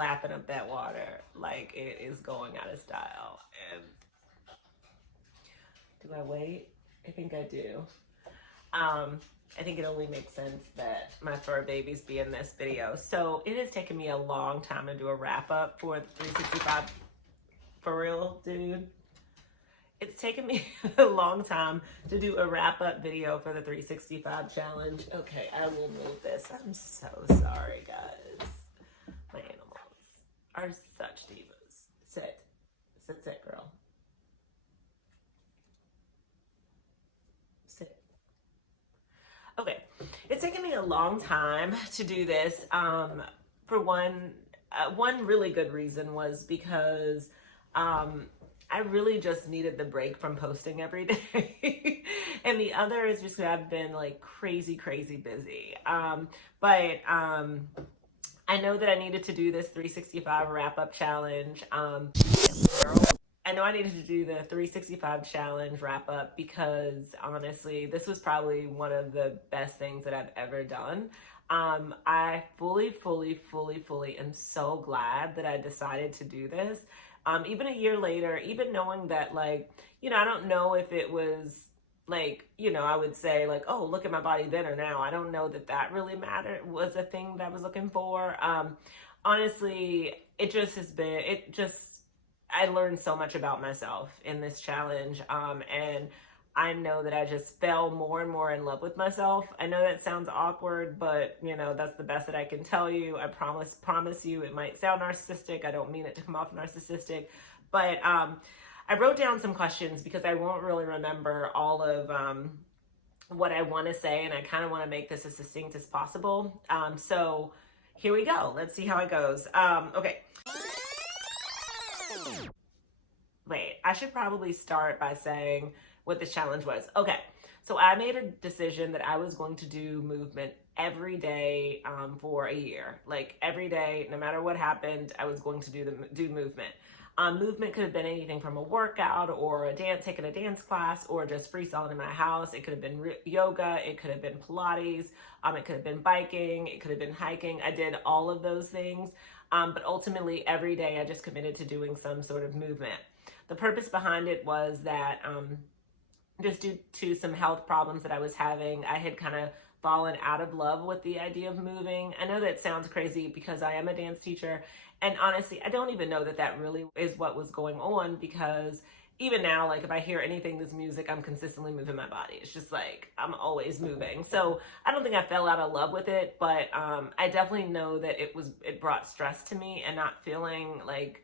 lapping up that water like it is going out of style. And do I wait? I think I do. I think it only makes sense that my fur babies be in this video. So it has taken me a long time to do a wrap up for the 365. For real, dude. It's taken me a long time to do a wrap up video for the 365 challenge. Okay, I will move this. I'm so sorry, guys. My animals are such divas. Sit. Sit, sit, girl. Sit. Okay, it's taken me a long time to do this. For one really good reason was because I really just needed the break from posting every day. And the other is just I've been like crazy busy. But I know that I needed to do this 365 wrap up challenge. I know I needed to do the 365 challenge wrap up because honestly, this was probably one of the best things that I've ever done. I fully am so glad that I decided to do this. Even a year later, even knowing that, like, you know, I don't know if it was like, you know, I would say like, oh, look at my body then or now. I don't know that that really mattered, was a thing that I was looking for. Honestly, I learned so much about myself in this challenge. And I know that I just fell more and more in love with myself. I know that sounds awkward, but you know, that's the best that I can tell you. I promise you, it might sound narcissistic. I don't mean it to come off narcissistic, but I wrote down some questions because I won't really remember all of what I want to say, and I kind of want to make this as succinct as possible. So here we go. Let's see how it goes. Okay. Wait, I should probably start by saying what this challenge was. Okay, so I made a decision that I was going to do movement every day for a year. Like every day, no matter what happened, I was going to do movement. Movement could have been anything from a workout or taking a dance class, or just freestyling in my house. It could have been yoga. It could have been Pilates. It could have been biking. It could have been hiking. I did all of those things. But ultimately, every day I just committed to doing some sort of movement. The purpose behind it was that just due to some health problems that I was having, I had kind of fallen out of love with the idea of moving. I know that sounds crazy because I am a dance teacher, and honestly, I don't even know that that really is what was going on, because even now, like if I hear anything that's music, I'm consistently moving my body. It's just like I'm always moving. So I don't think I fell out of love with it, but I definitely know that it brought stress to me, and not feeling like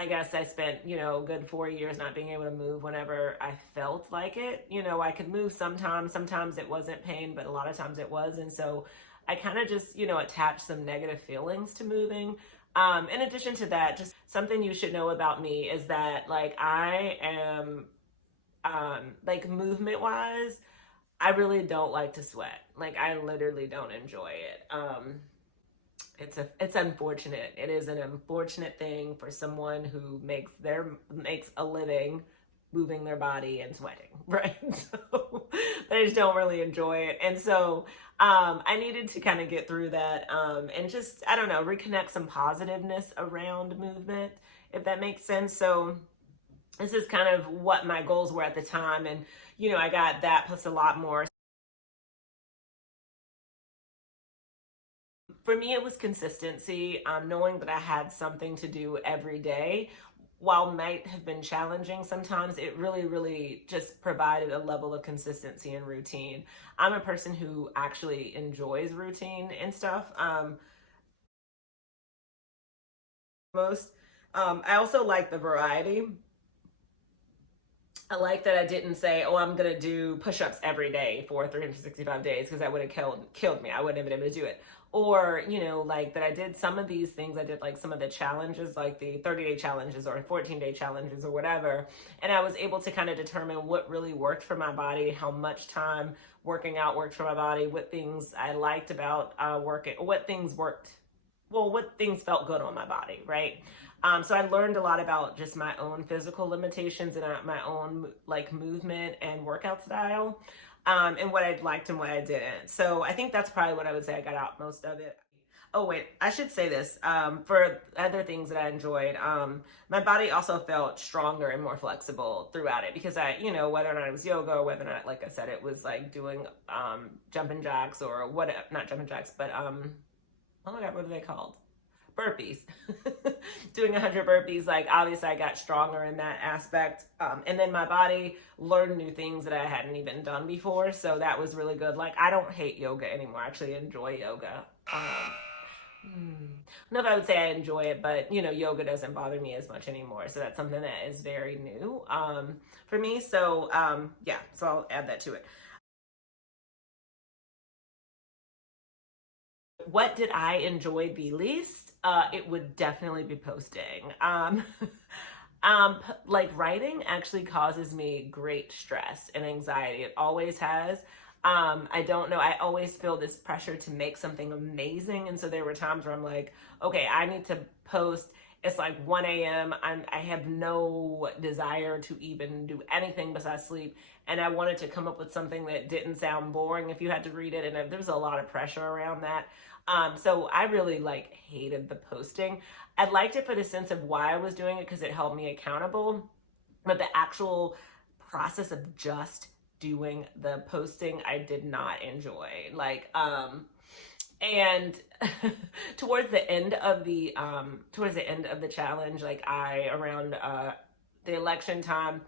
I guess I spent, you know, a good 4 years not being able to move whenever I felt like it. You know, I could move sometimes it wasn't pain, but a lot of times it was. And so I kind of just, you know, attached some negative feelings to moving. In addition to that, just something you should know about me is that like I am, like movement wise, I really don't like to sweat. Like I literally don't enjoy it. It's unfortunate. It is an unfortunate thing for someone who makes a living moving their body and sweating, right? So I just don't really enjoy it. And so I needed to kind of get through that and just, I don't know, reconnect some positiveness around movement, if that makes sense. So this is kind of what my goals were at the time. And, you know, I got that plus a lot more. For me, it was consistency, knowing that I had something to do every day. While might have been challenging sometimes, it really just provided a level of consistency and routine. I'm a person who actually enjoys routine and stuff. I also like the variety. I like that I didn't say, oh, I'm going to do push-ups every day for 365 days, because that would have killed me. I wouldn't have been able to do it. Or, you know, like that I did some of these things. I did like some of the challenges, like the 30-day challenges or 14-day challenges or whatever. And I was able to kind of determine what really worked for my body, how much time working out worked for my body, what things I liked about working, what things felt good on my body, right? So I learned a lot about just my own physical limitations and my own like movement and workout style, and what I liked and what I didn't. So I think that's probably what I would say I got out most of it. Oh wait, I should say this. For other things that I enjoyed, my body also felt stronger and more flexible throughout it because whether or not it was yoga or whether or not, like I said, it was like doing jumping jacks or what, not jumping jacks, but oh my God, what are they called? Burpees. Doing 100 burpees, like obviously I got stronger in that aspect. And then my body learned new things that I hadn't even done before. So that was really good. Like I don't hate yoga anymore. I actually enjoy yoga. I don't know if I would say I enjoy it, but yoga doesn't bother me as much anymore. So that's something that is very new for me. So yeah, so I'll add that to it. What did I enjoy the least? It would definitely be posting. Like writing actually causes me great stress and anxiety. It always has. I don't know. I always feel this pressure to make something amazing. And so there were times where I'm like, okay, I need to post. It's like 1 a.m. I have no desire to even do anything besides sleep. And I wanted to come up with something that didn't sound boring if you had to read it. And there was a lot of pressure around that. So I really like hated the posting. I liked it for the sense of why I was doing it because it held me accountable. But the actual process of just doing the posting, I did not enjoy. And towards the end of the challenge, like I around the election time,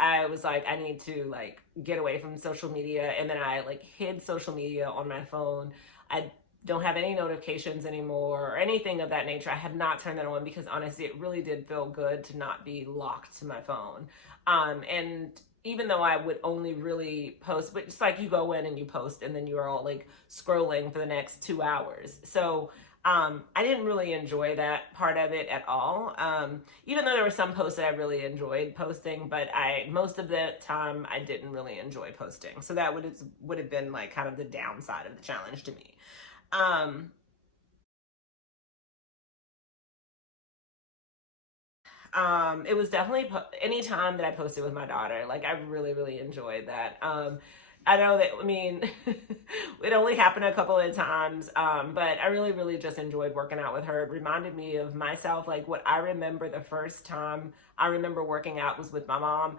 I was like, I need to like get away from social media, and then I like hid social media on my phone. I don't have any notifications anymore or anything of that nature. I have not turned that on because honestly, it really did feel good to not be locked to my phone. And even though I would only really post, but it's like you go in and you post and then you're all like scrolling for the next 2 hours. So I didn't really enjoy that part of it at all. Even though there were some posts that I really enjoyed posting, but most of the time I didn't really enjoy posting. So that would have been like kind of the downside of the challenge to me. Um, it was definitely any time that I posted with my daughter. Like I really, really enjoyed that. I know that, I mean, it only happened a couple of times, but I really, really just enjoyed working out with her. It reminded me of myself. Like what I remember the first time I remember working out was with my mom.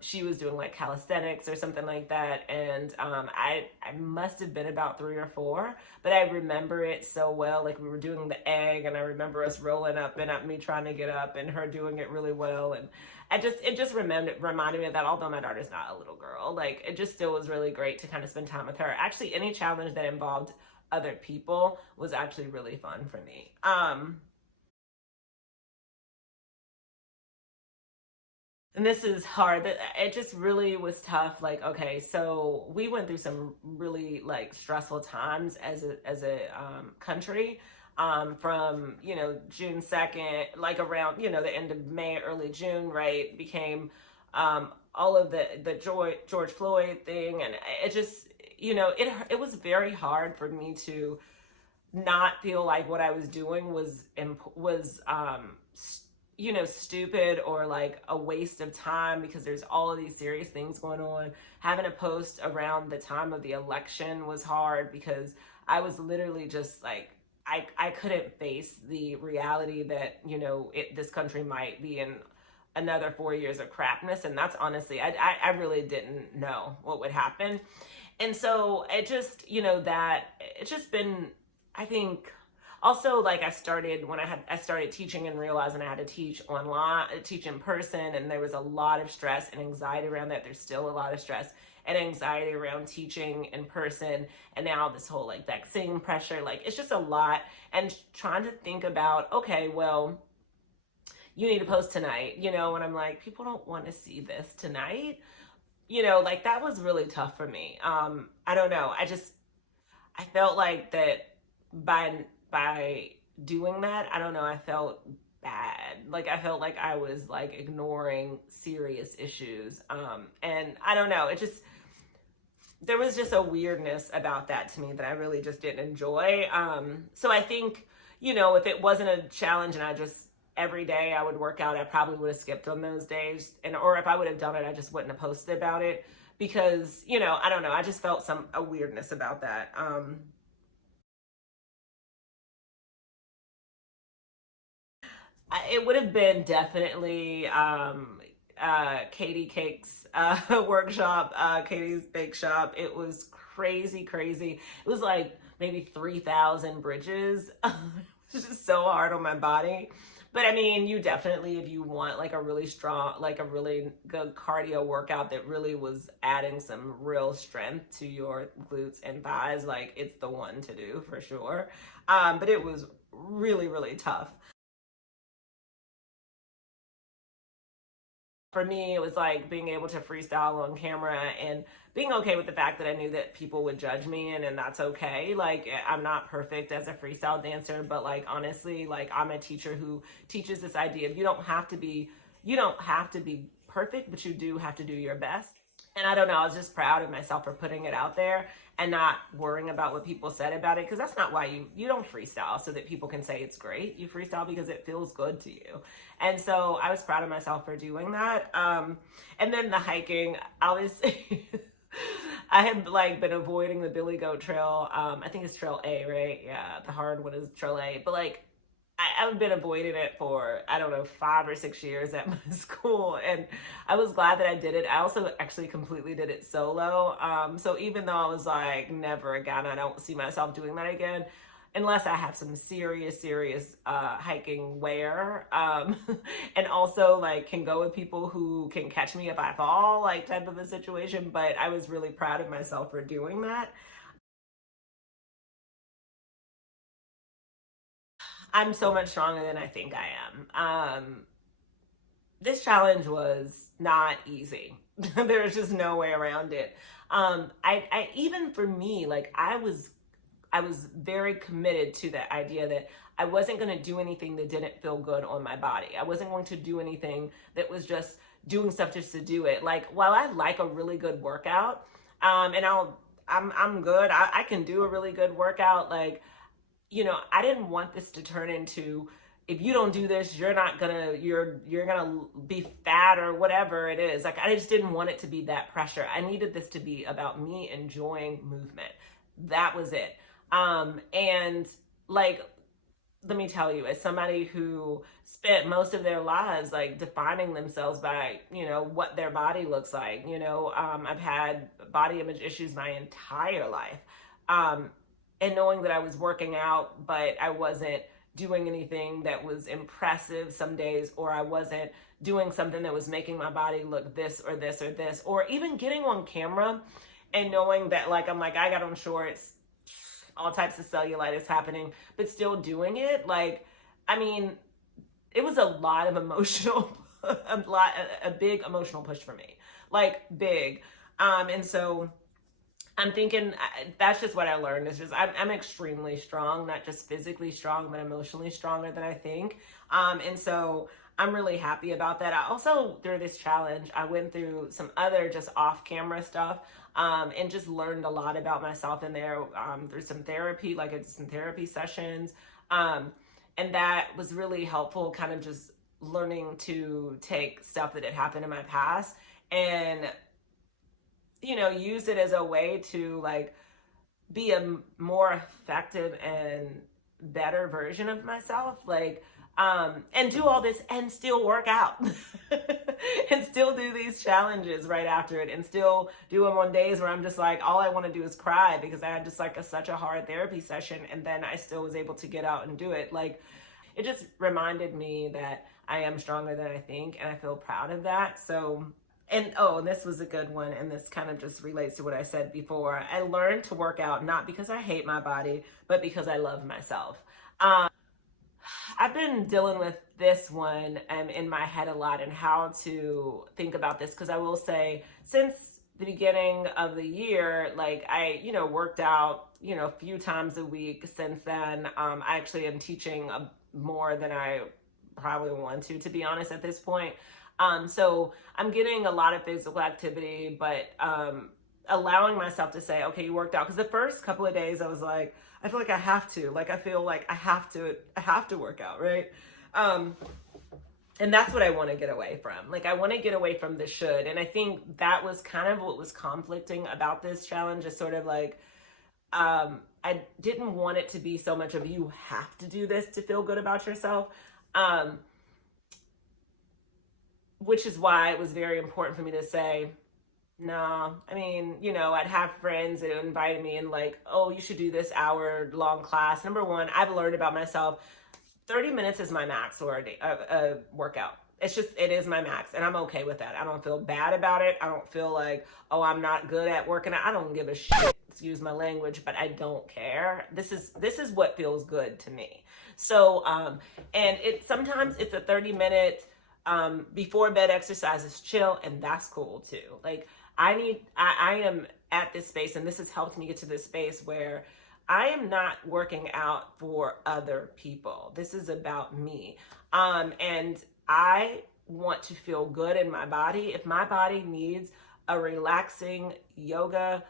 She was doing like calisthenics or something like that. And I must have been about 3 or 4, but I remember it so well. Like we were doing the egg and I remember us rolling up and me trying to get up and her doing it really well. And it just reminded me of that. Although my daughter's not a little girl, like it just still was really great to kind of spend time with her. Actually, any challenge that involved other people was actually really fun for me. And this is hard. It just really was tough. Like, okay, so we went through some really like stressful times as a country. From June 2nd, like around the end of May, early June, right? Became all of the George Floyd thing, and it just it was very hard for me to not feel like what I was doing was stupid or like a waste of time because there's all of these serious things going on. Having a post around the time of the election was hard because I was literally just like, I couldn't face the reality that, this country might be in another 4 years of crapness. And that's honestly, I really didn't know what would happen. And so it just, that it's just been, I think, also like I started teaching and realizing I had to teach online, teach in person, and there was a lot of stress and anxiety around that. There's still a lot of stress and anxiety around teaching in person, and now this whole like vaccine pressure, like it's just a lot. And trying to think about, okay, well, you need to post tonight, and I'm like, people don't want to see this tonight, like that was really tough for me. I don't know, I felt like that by doing that, I don't know, I felt bad. Like I felt like I was like ignoring serious issues. And I don't know, there was just a weirdness about that to me that I really just didn't enjoy. So I think, if it wasn't a challenge and I just every day I would work out, I probably would have skipped on those days. Or if I would have done it, I just wouldn't have posted about it because, I don't know, I just felt a weirdness about that. It would have been definitely Katie Cake's workshop, Katie's Bake Shop. It was crazy, crazy. It was like maybe 3,000 bridges. It was just so hard on my body. But I mean, you definitely, if you want like a really strong, like a really good cardio workout that really was adding some real strength to your glutes and thighs, like it's the one to do for sure. But it was really, really tough. For me, it was like being able to freestyle on camera and being okay with the fact that I knew that people would judge me, and that's okay. Like, I'm not perfect as a freestyle dancer, but like, honestly, like, I'm a teacher who teaches this idea of you don't have to be perfect, but you do have to do your best. And I don't know, I was just proud of myself for putting it out there and not worrying about what people said about it, because that's not why you don't freestyle so that people can say it's great. You freestyle because it feels good to you. And so I was proud of myself for doing that. And then the hiking, obviously, I had like been avoiding the Billy Goat Trail. I think it's Trail A, right? Yeah, the hard one is Trail A. But like, I've been avoiding it for, I don't know, 5 or 6 years at my school. And I was glad that I did it. I also actually completely did it solo. So even though I was like, never again, I don't see myself doing that again, unless I have some serious, serious hiking wear. And also like can go with people who can catch me if I fall, like type of a situation. But I was really proud of myself for doing that. I'm so much stronger than I think I am. This challenge was not easy. There's just no way around it. I even for me, like I was very committed to the idea that I wasn't going to do anything that didn't feel good on my body. I wasn't going to do anything that was just doing stuff just to do it. Like while I like a really good workout, and I'm good. I can do a really good workout. Like, I didn't want this to turn into, if you don't do this, you're gonna be fat or whatever it is. Like I just didn't want it to be that pressure. I needed this to be about me enjoying movement. That was it. And like, let me tell you, as somebody who spent most of their lives like defining themselves by, what their body looks like, I've had body image issues my entire life. Um, and knowing that I was working out, but I wasn't doing anything that was impressive some days, or I wasn't doing something that was making my body look this or this or this, or even getting on camera and knowing that like I'm like I got on shorts, all types of cellulitis happening, but still doing it. Like, I mean, it was a lot of emotional, a big emotional push for me, like big. And so I'm thinking that's just what I learned. It's just I'm extremely strong, not just physically strong, but emotionally stronger than I think. And so I'm really happy about that. I also, through this challenge, I went through some other just off camera stuff, and just learned a lot about myself in there, through some therapy, like I did some therapy sessions. And that was really helpful, kind of just learning to take stuff that had happened in my past and use it as a way to like be a more effective and better version of myself, like and do all this and still work out and still do these challenges right after it, and still do them on days where I'm just like all I want to do is cry because I had just like such a hard therapy session, and then I still was able to get out and do it. Like, it just reminded me that I am stronger than I think, and I feel proud of that. So, and oh, and this was a good one, and this kind of just relates to what I said before. I learned to work out not because I hate my body, but because I love myself. I've been dealing with this one in my head a lot, and how to think about this, because I will say, since the beginning of the year, like I, worked out, a few times a week since then. I actually am teaching more than I probably want to be honest, at this point. So I'm getting a lot of physical activity, but allowing myself to say, okay, you worked out. Because the first couple of days I was like, I feel like I have to. Like, I feel like I have to work out, right? Um, and that's what I want to get away from. Like, I want to get away from the should. And I think that was kind of what was conflicting about this challenge, is sort of like, I didn't want it to be so much of you have to do this to feel good about yourself. which is why it was very important for me to say, no, I mean, I'd have friends that invited me and like, oh, you should do this hour-long class. Number one, I've learned about myself. 30 minutes is my max for a workout. It is my max, and I'm okay with that. I don't feel bad about it. I don't feel like, oh, I'm not good at working out. I don't give a shit, excuse my language, but I don't care. This is what feels good to me. So, and sometimes it's a 30-minute before bed exercises, chill, and that's cool too. Like I am at this space, and this has helped me get to this space where I am not working out for other people. This is about me. And I want to feel good in my body. If my body needs a relaxing yoga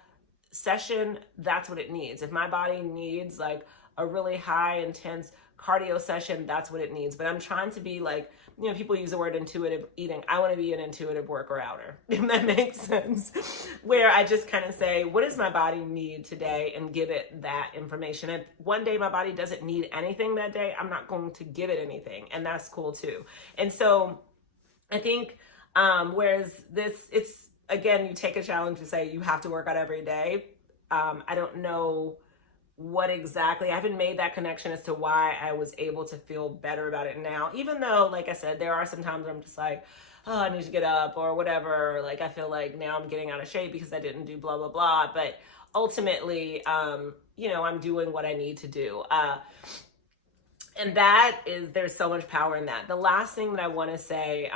session, that's what it needs. If my body needs like a really high intense cardio session, that's what it needs. But I'm trying to be like, people use the word intuitive eating. I want to be an intuitive worker-outer, if that makes sense, where I just kind of say, what does my body need today, and give it that information. And one day my body doesn't need anything that day, I'm not going to give it anything, and that's cool too. And so I think, whereas it's, again, you take a challenge to say you have to work out every day. I don't know what exactly, I haven't made that connection as to why I was able to feel better about it now, even though, like I said, there are some times where I'm just like, oh, I need to get up or whatever. Like, I feel like now I'm getting out of shape because I didn't do blah, blah, blah. But ultimately, I'm doing what I need to do. And there's so much power in that. The last thing that I want to say,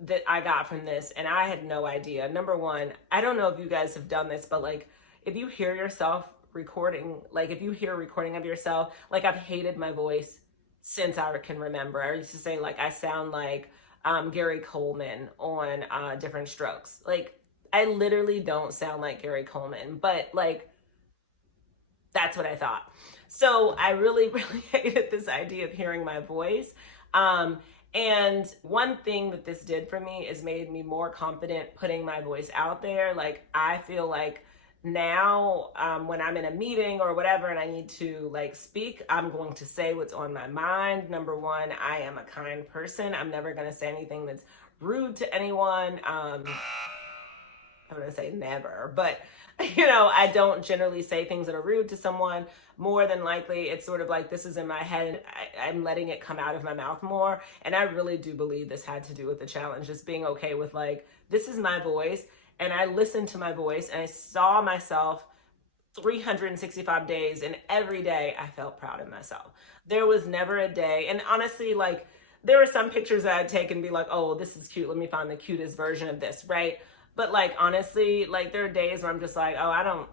that I got from this, and I had no idea. Number one, I don't know if you guys have done this, but like, if you hear yourself recording, like if you hear a recording of yourself, like I've hated my voice since I can remember. I used to say like I sound like Gary Coleman on Different Strokes. Like I literally don't sound like Gary Coleman, but like that's what I thought. So I really, really hated this idea of hearing my voice. And one thing that this did for me is made me more confident putting my voice out there. Like I feel like now when I'm in a meeting or whatever and I need to like speak, I'm going to say what's on my mind. Number one, I am a kind person. I'm never going to say anything that's rude to anyone. I'm going to say never, but I don't generally say things that are rude to someone. More than likely, it's sort of like this is in my head. I'm letting it come out of my mouth more. And I really do believe this had to do with the challenge, just being okay with like, this is my voice. And I listened to my voice and I saw myself 365 days, and every day I felt proud of myself. There was never a day. And honestly, like there were some pictures that I'd take and be like, oh, this is cute. Let me find the cutest version of this, right? But like, honestly, like there are days where I'm just like, oh,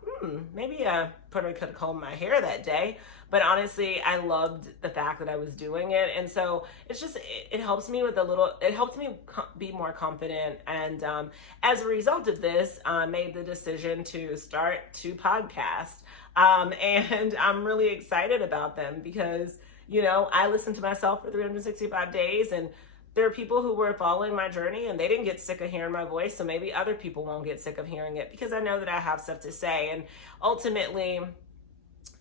maybe I probably could have combed my hair that day. But honestly, I loved the fact that I was doing it. And so it's just, it helps me it helped me be more confident. And as a result of this, I made the decision to start 2 podcasts. And I'm really excited about them because, I listened to myself for 365 days, and there are people who were following my journey and they didn't get sick of hearing my voice. So maybe other people won't get sick of hearing it because I know that I have stuff to say. And ultimately,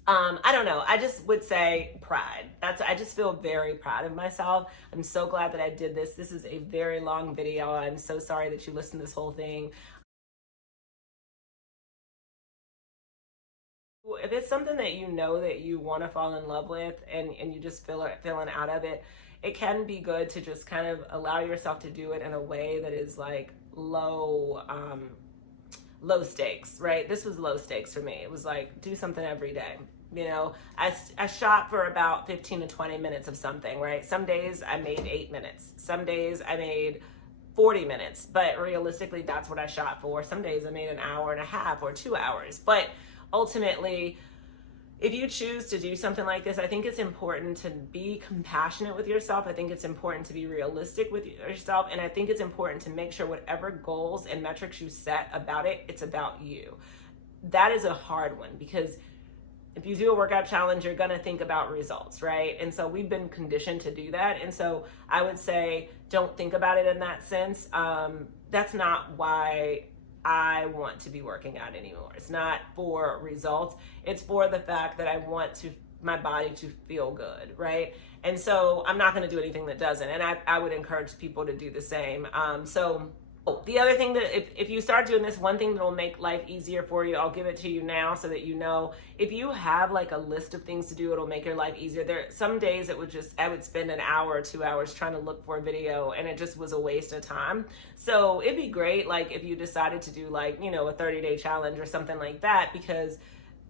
I don't know. I just would say pride. I just feel very proud of myself. I'm so glad that I did this. This is a very long video. I'm so sorry that you listened to this whole thing. If it's something that that you want to fall in love with and you just feeling out of it, it can be good to just kind of allow yourself to do it in a way that is like low stakes, right? This was low stakes for me. It was like, do something every day. I shot for about 15 to 20 minutes of something, right? Some days I made 8 minutes. Some days I made 40 minutes, but realistically, that's what I shot for. Some days I made an hour and a half or 2 hours. But ultimately, if you choose to do something like this, I think it's important to be compassionate with yourself. I think it's important to be realistic with yourself. And I think it's important to make sure whatever goals and metrics you set about it, it's about you. That is a hard one because if you do a workout challenge, you're going to think about results, right? And so we've been conditioned to do that. And so I would say, don't think about it in that sense. That's not why I want to be working out anymore. It's not for results. It's for the fact that I want to my body to feel good, right? And so I'm not going to do anything that doesn't. And I would encourage people to do the same. The other thing that if you start doing this, one thing that will make life easier for you, I'll give it to you now so that you know, if you have like a list of things to do, it'll make your life easier. There some days I would spend an hour or 2 hours trying to look for a video, and it just was a waste of time. So it'd be great like if you decided to do like, you know, a 30-day challenge or something like that, because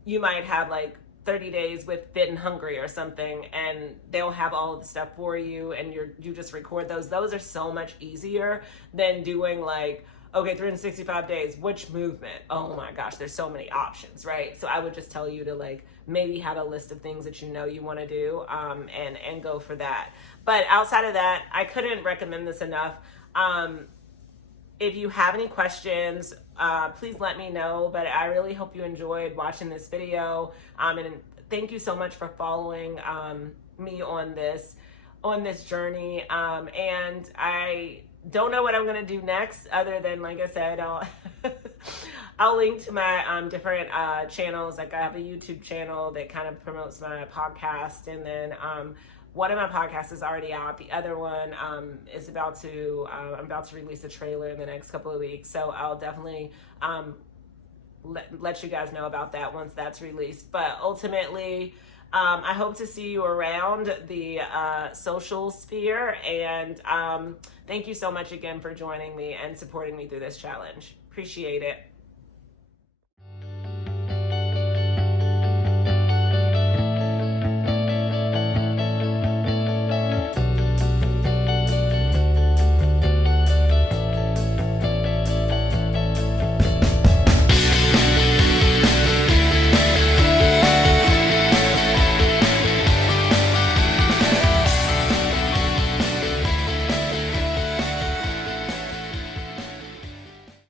you might have like 30 days with Fit and Hungry or something, and they'll have all of the stuff for you, and you just record those. Those are so much easier than doing like, okay, 365 days, which movement? Oh my gosh, there's so many options, right? So I would just tell you to like maybe have a list of things that you know you want to do, and go for that. But outside of that, I couldn't recommend this enough. If you have any questions, please let me know. But I really hope you enjoyed watching this video. And thank you so much for following me on this journey. And I don't know what I'm gonna do next, other than, like I said, I'll link to my different channels. Like I have a YouTube channel that kind of promotes my podcast, and then one of my podcasts is already out. The other one is I'm about to release a trailer in the next couple of weeks. So I'll definitely let you guys know about that once that's released. But ultimately, I hope to see you around the social sphere. And thank you so much again for joining me and supporting me through this challenge. Appreciate it.